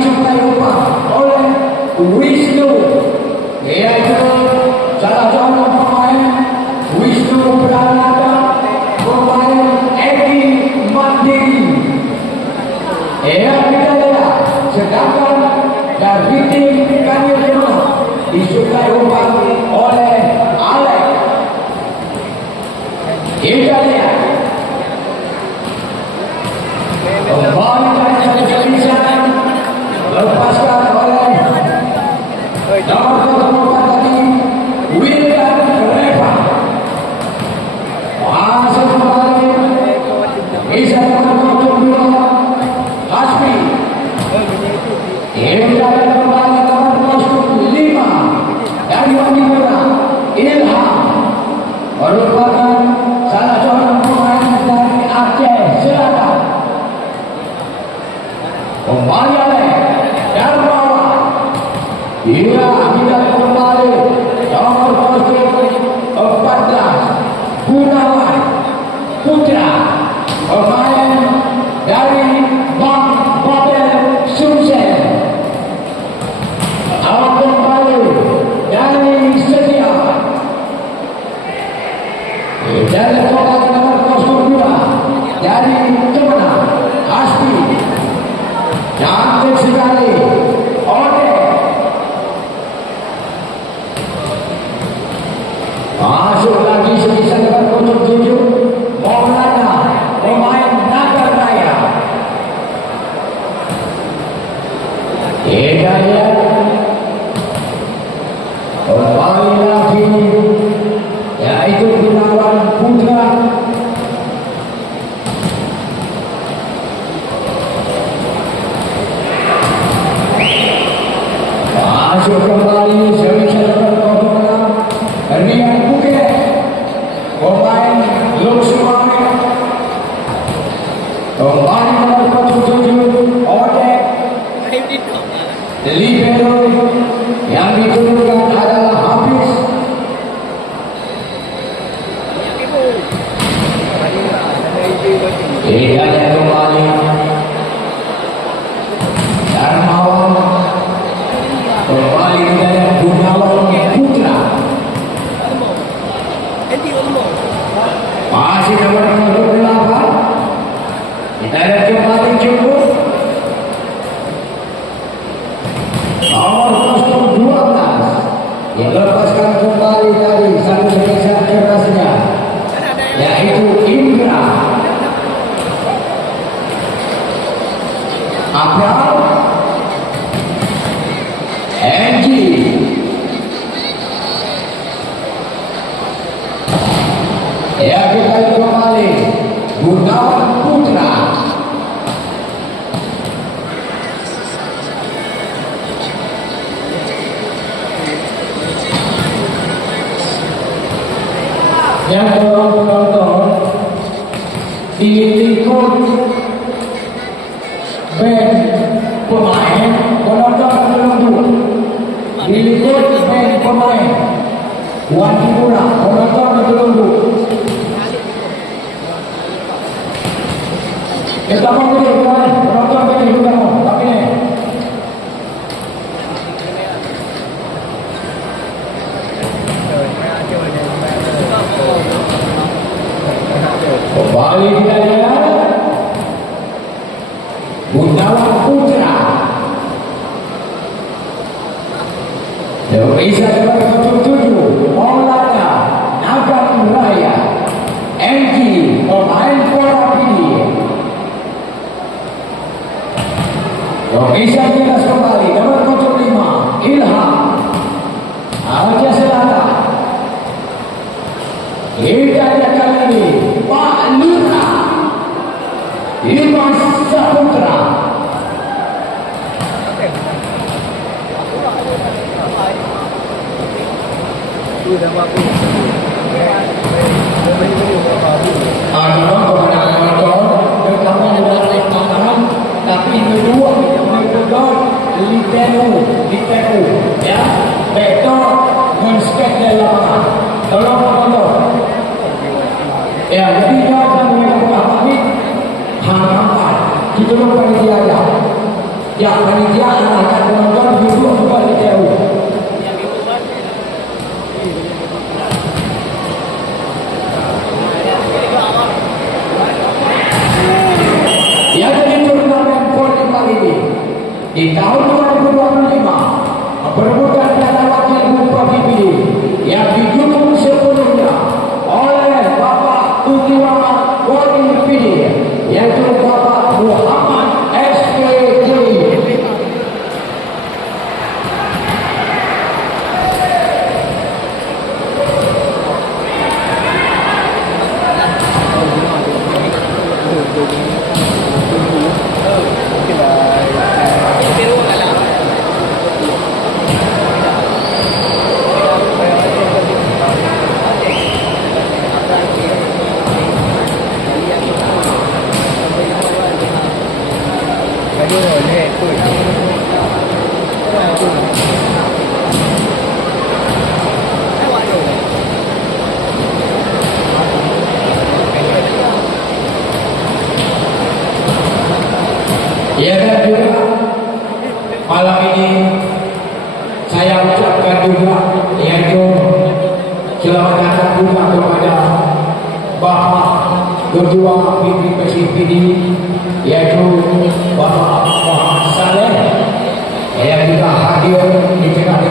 disuplai upah oleh Wisnu, yaitu salah seorang pemain Wisnu Pranata, pemain Edi Mandiri. Kita lihat, sedangkan dari tim kami semua disuplai upah oleh Alex. Kita lihat kembali dari sisi lepaskan oleh nomor 4 tadi William Reva. Masuk kembali bisa nomor 2 Hasbi. Kita kembali nomor 5 dari Madura Ilham, merupakan salah seorang pemain dari Aceh Selatan. Kembali oleh Darmawan. Ia kita kembali nomor 14 Gunawan Putra, pemain dari Bang Babel Sumsel. Awak kembali dari Setia. Dari kembali nomor 02 dari Kemenang Hasbi. Cantik sekali Ode. Masuk lagi sebisa nomor 07 Maulana, pemain Nagar Raya. Kita lihat kembali lagi yaitu Gunawan Putra. Masuk kembali sebisa nomor 06 Rian Bukit, pemain Luxembourg. Kembali nomor 07 Ode. Libero yang diturunkan adalah Hafiz. Hidayah kembali Darmawan, kembali dari Gunawan Putra. Masih nomor 28. Kita lihat kembali cukup nomor 12 yang lepaskan kembali dari satu sekitar kerasnya, yaitu Indra Abral Angie. Ya, kita kembali Gunawan Putra. Yang penonton diikut band pemain, penonton menunggu diikut band pemain Wadipura, penonton menunggu. Kita mau penonton band juga mau, tapi kembali kita lihat Gunawan Putra. Bisa nomor 7 Maulana Nagar Raya. Angie, pemain Porapidi. Bisa jelas kembali nomor 05 Ilham Aceh Selatan. Kita lihat kali ini Pak Lura Imas Saputra. Tapi kedua Litero ya, vektor dan sketch dari lapangan. Tolong ya, jadi jangan mengenai apa ini harapan kita lupa dia aja. Ya, panitia akan menonton video buat jauh. Ya, jadi turnamen volley kali ini di tahun 2025 memperebutkan kata wakil Bupati PPD yang dijunjung sepenuhnya oleh Bapak Tujuan Volley PPD, yaitu Bapak Muhammad SPJ. Ya, dan juga malam ini saya ucapkan juga yaitu selamat datang juga kepada Bapak Ketua PPD yaitu Bapak Muhammad Saleh yang juga hadir di tengah